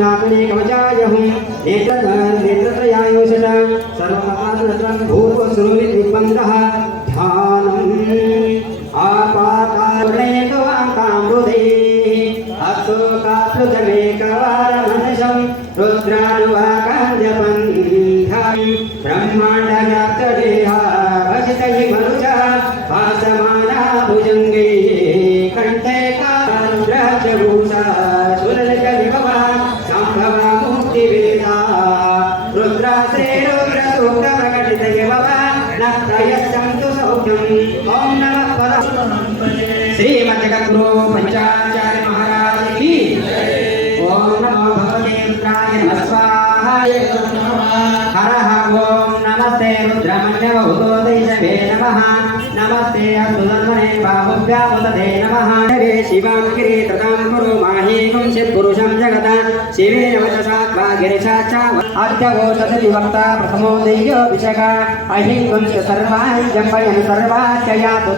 नामने कवचायहुं नेत्रत्रयायुषः सर्वपात्रत्वं भूर्वसुरविद्विपन्दः ध्यानम् आपातारुणेकवाङ्कामृते अस्तोकाप्लुतमेकवारमनिशं रुद्रानुवाकाञ्जपन्धं ब्रह्माण्डव्याप्तदेहा भजितहि मनुजः भासमाना भुजङ्गैः कण्ठे कारुद्राक्षभूषा सुरलितविभवा सम्भवा मुक्तिवेदा रुद्राश्रे रुद्रसूक्तप्रकटितविभवा न प्रयच्छन्तु सौख्यम् ॐ नमः पदः श्रीमद्गुरु पंचाचार्य महाराज की ओम नमो भगवते रुद्राय नमः स्वाहा हर ओम नमस्ते रुद्रमन्यवभूतोदयवे नमः नमस्ते अस्तुधर्मणे बाहुभ्यामुदते नमः देवे शिवां किरीटतां कुरु माहीकं सिद्धपुरुषं जगता शिवेन वचसा गिरिशाचा अद्यगोषधविभक्ता प्रथमो दैयो विशका अहिंसं सर्वान् जम्पयन् सर्वाच्च यातु